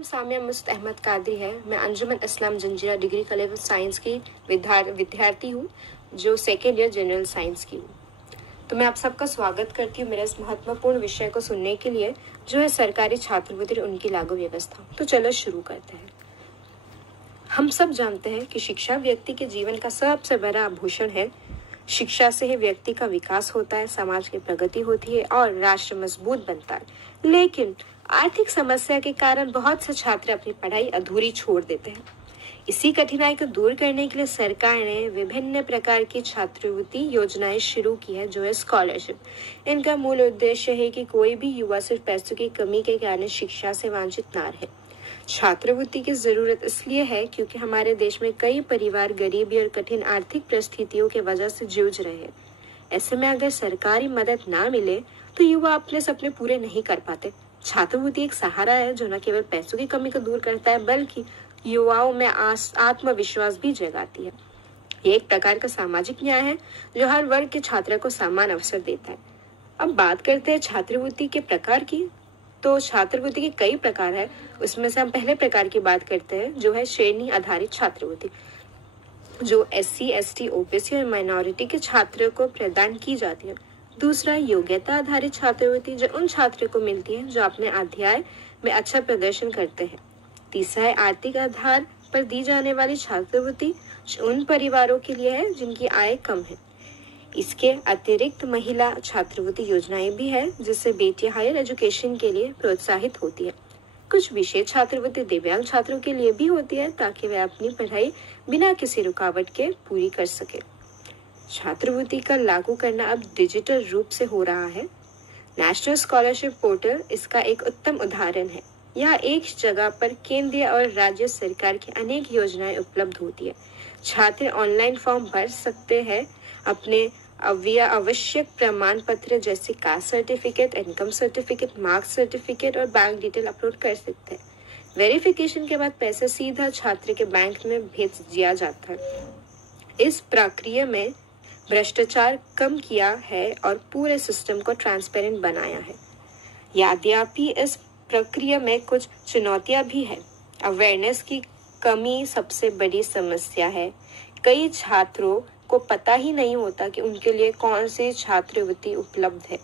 नाम सामिया मुस्त अहमद कादरी है। मैं अंजुमन इस्लाम जंजीरा डिग्री कॉलेज ऑफ साइंस की विद्यार्थी हूँ, जो सेकेंड ईयर जनरल साइंस की हूँ। तो मैं आप सबका स्वागत करती हूँ मेरे इस महत्वपूर्ण विषय को सुनने के लिए, जो है सरकारी छात्रवृत्ति और उनकी लागू व्यवस्था। तो चलो शुरू करते हैं। हम सब जानते हैं कि शिक्षा व्यक्ति के जीवन का सबसे बड़ा आभूषण है। शिक्षा से ही व्यक्ति का विकास होता है, समाज की प्रगति होती है और राष्ट्र मजबूत बनता है। लेकिन आर्थिक समस्या के कारण बहुत से छात्र अपनी पढ़ाई अधूरी छोड़ देते हैं। इसी कठिनाई को दूर करने के लिए सरकार ने विभिन्न प्रकार की छात्रवृत्ति योजनाएं शुरू की है, जो है स्कॉलरशिप। इनका मूल उद्देश्य है कि कोई भी युवा सिर्फ पैसों की कमी के कारण शिक्षा से वंचित ना रहे। छात्रवृत्ति की जरूरत इसलिए है क्योंकि हमारे देश में कई परिवार गरीबी और कठिन आर्थिक परिस्थितियों की वजह से जूझ रहे हैं। ऐसे में अगर सरकारी मदद ना मिले तो युवा अपने सपने पूरे नहीं कर पाते। छात्रवृत्ति एक सहारा है जो न केवल पैसों की कमी को दूर करता है, बल्कि युवाओं में आत्मविश्वास भी जगाती है। ये एक प्रकार का सामाजिक न्याय है जो हर वर्ग के छात्र को समान अवसर देता है। अब बात करते हैं छात्रवृत्ति के प्रकार की। तो छात्रवृत्ति के कई प्रकार है, उसमें से हम पहले प्रकार की बात करते हैं, जो है श्रेणी आधारित छात्रवृत्ति, जो SC, ST, OBC और माइनॉरिटी के छात्रों को प्रदान की जाती है। दूसरा योग्यता आधारित छात्रवृत्ति, जो उन छात्रों को मिलती है जो अपने अध्याय में अच्छा प्रदर्शन करते हैं। तीसरा है आर्थिक आधार पर दी जाने वाली छात्रवृत्ति, जो उन परिवारों के लिए है जिनकी आय कम है। इसके अतिरिक्त महिला छात्रवृत्ति योजनाएं भी है, जिससे बेटियां हायर एजुकेशन के लिए प्रोत्साहित होती है। कुछ विशेष छात्रवृत्ति दिव्यांग छात्रों के लिए भी होती है, ताकि वे अपनी पढ़ाई बिना किसी रुकावट के पूरी कर सके। छात्रवृत्ति का लागू करना अब डिजिटल रूप से हो रहा है। नेशनल स्कॉलरशिप पोर्टल इसका एक उत्तम उदाहरण है। यहाँ एक जगह पर केंद्रीय और राज्य सरकार की अनेक योजनाएं उपलब्ध होती है। छात्र ऑनलाइन फॉर्म भर सकते हैं, अपने आवश्यक प्रमाण पत्र जैसे caste certificate, income certificate, marks certificate और बैंक डिटेल अपलोड कर सकते हैं। वेरिफिकेशन के बाद पैसा सीधा छात्र के बैंक में भेज दिया जाता है। इस प्रक्रिया में भ्रष्टाचार कम किया है और पूरे सिस्टम को ट्रांसपेरेंट बनाया है। यद्यपि इस प्रक्रिया में कुछ चुनौतियां भी है। अवेयरनेस की कमी सबसे बड़ी समस्या है। कई छात्रों को पता ही नहीं होता कि उनके लिए कौन सी छात्रवृत्ति उपलब्ध है।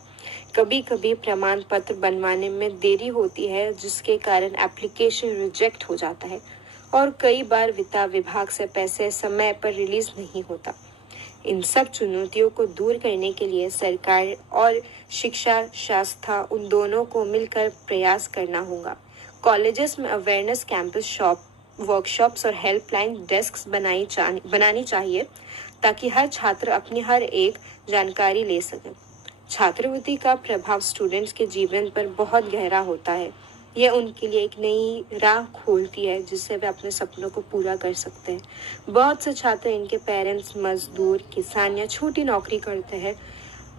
कभी कभी प्रमाण पत्र बनवाने में देरी होती है, जिसके कारण एप्लीकेशन रिजेक्ट हो जाता है और कई बार वित्त विभाग से पैसे समय पर रिलीज नहीं होता। इन सब चुनौतियों को दूर करने के लिए सरकार और शिक्षा संस्था उन दोनों को मिलकर प्रयास करना होगा। कॉलेजेस में अवेयरनेस कैंपस वर्कशॉप्स और हेल्पलाइन डेस्क बनानी चाहिए, ताकि हर छात्र अपनी हर एक जानकारी ले सके। छात्रवृत्ति का प्रभाव स्टूडेंट्स के जीवन पर बहुत गहरा होता है। यह उनके लिए एक नई राह खोलती है, जिससे वे अपने सपनों को पूरा कर सकते हैं। बहुत से छात्र, इनके पेरेंट्स मजदूर, किसान या छोटी नौकरी करते हैं,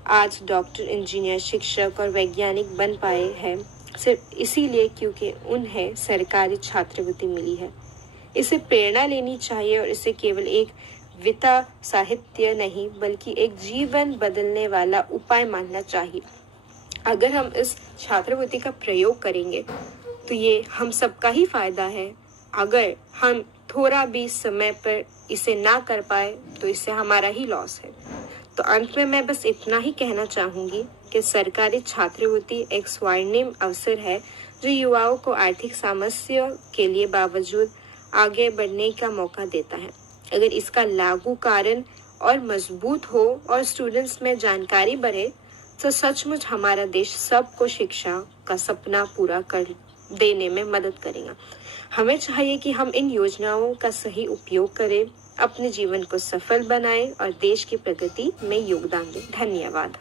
आज डॉक्टर, इंजीनियर, शिक्षक और वैज्ञानिक बन पाए हैं सिर्फ इसीलिए क्योंकि उन्हें सरकारी छात्रवृत्ति मिली है। इसे प्रेरणा लेनी चाहिए और इसे केवल एक वित्त साहित्य नहीं, बल्कि एक जीवन बदलने वाला उपाय मानना चाहिए। अगर हम इस छात्रवृत्ति का प्रयोग करेंगे तो ये हम सबका ही फायदा है। अगर हम थोड़ा भी समय पर इसे ना कर पाए तो इससे हमारा ही लॉस है। तो अंत में मैं बस इतना ही कहना चाहूंगी कि सरकारी छात्रवृत्ति एक स्वर्णिम अवसर है, जो युवाओं को आर्थिक समस्या के लिए बावजूद आगे बढ़ने का मौका देता है। अगर इसका लागू कारण और मजबूत हो और स्टूडेंट्स में जानकारी बढ़े तो सचमुच हमारा देश सबको शिक्षा का सपना पूरा कर देने में मदद करेगा। हमें चाहिए कि हम इन योजनाओं का सही उपयोग करें, अपने जीवन को सफल बनाएं और देश की प्रगति में योगदान दें। धन्यवाद।